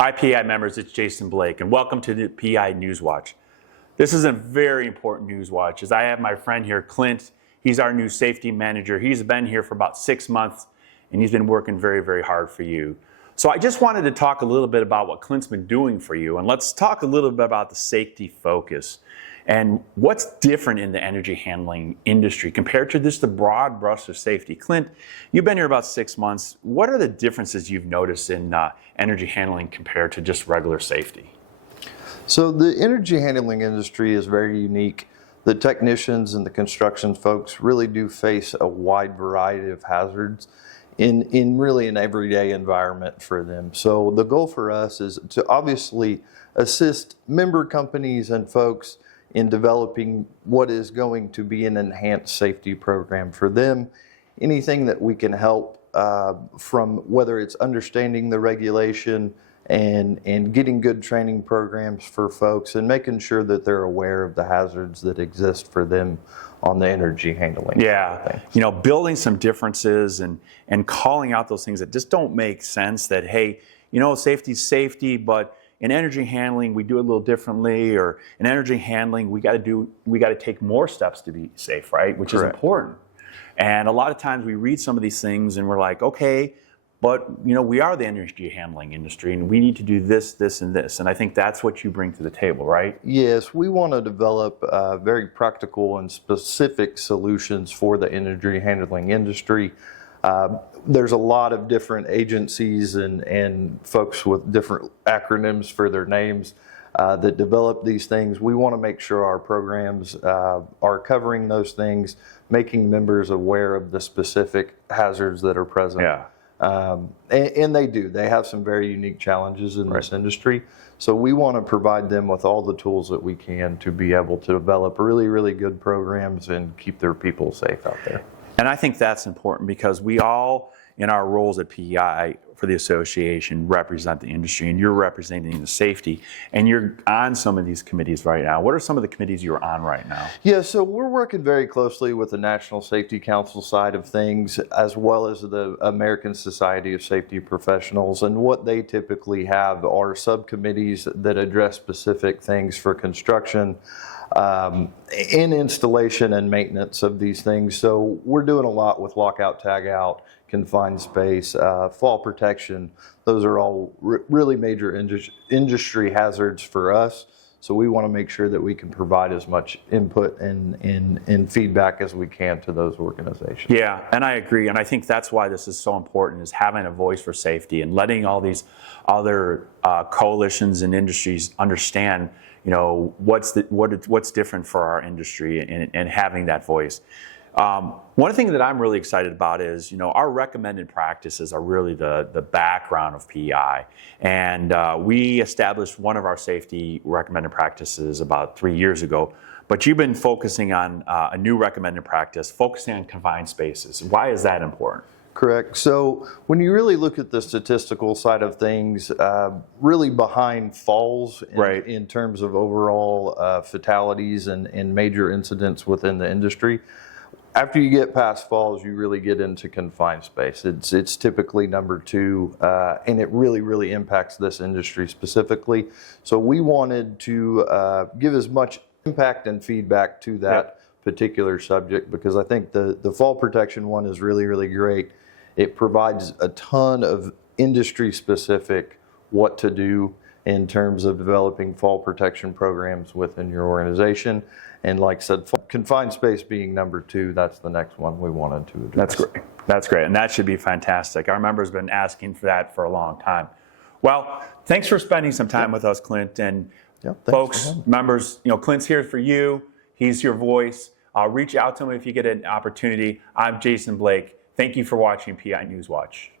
Hi PEI members, it's Jason Blake and welcome to the PEI News Watch. This is a very important News Watch as I have my friend here, Clint. He's our new safety manager. He's been here for about 6 months and he's been working very, very hard for you. So I just wanted to talk a little bit about what Clint's been doing for you, and let's talk a little bit about the safety focus and what's different in the energy handling industry compared to just the broad brush of safety. Clint, you've been here about 6 months. What are the differences you've noticed in energy handling compared to just regular safety? So the energy handling industry is very unique. The technicians and the construction folks really do face a wide variety of hazards in really an everyday environment for them. So the goal for us is to obviously assist member companies and folks in developing what is going to be an enhanced safety program for them. Anything that we can help from whether it's understanding the regulation and getting good training programs for folks and making sure that they're aware of the hazards that exist for them on the energy handling. Yeah, you know, building some differences and calling out those things that just don't make sense, that, hey, you know, safety's safety, but in energy handling, we do it a little differently, or in energy handling, we got to take more steps to be safe, right? Which Correct. is important. And a lot of times we read some of these things and we're like, okay, but you know, we are the energy handling industry and we need to do this, this, and this. And I think that's what you bring to the table, right? Yes, we want to develop very practical and specific solutions for the energy handling industry. There's a lot of different agencies and folks with different acronyms for their names that develop these things. We want to make sure our programs are covering those things, making members aware of the specific hazards that are present. Yeah. And they do. They have some very unique challenges in this industry. So we want to provide them with all the tools that we can to be able to develop really, really good programs and keep their people safe out there. And I think that's important because we all, in our roles at PEI for the association, represent the industry, and you're representing the safety, and you're on some of these committees right now. What are some of the committees you're on right now? Yeah, so we're working very closely with the National Safety Council side of things, as well as the American Society of Safety Professionals, and what they typically have are subcommittees that address specific things for construction, in installation and maintenance of these things. So we're doing a lot with lockout, tagout, confined space, fall protection. Those are all really major industry hazards for us. So we want to make sure that we can provide as much input and feedback as we can to those organizations. Yeah, and I agree. And I think that's why this is so important, is having a voice for safety and letting all these other coalitions and industries understand, you know, what's different for our industry, and having that voice. One thing that I'm really excited about is, you know, our recommended practices are really the background of PEI. And we established one of our safety recommended practices about 3 years ago. But you've been focusing on a new recommended practice, focusing on confined spaces. Why is that important? Correct. So when you really look at the statistical side of things, really behind falls in terms of overall fatalities and major incidents within the industry, after you get past falls, you really get into confined space. It's typically number 2, and it really, really impacts this industry specifically. So we wanted to give as much impact and feedback to that particular subject, because I think the fall protection one is really, really great. It provides a ton of industry specific what to do in terms of developing fall protection programs within your organization. And like I said, confined space being number 2, that's the next one we wanted to address. That's great. That's great. And that should be fantastic. Our members have been asking for that for a long time. Well, thanks for spending some time with us, Clint. And folks, members, you know, Clint's here for you. He's your voice. Reach out to him if you get an opportunity. I'm Jason Blake. Thank you for watching PEI News Watch.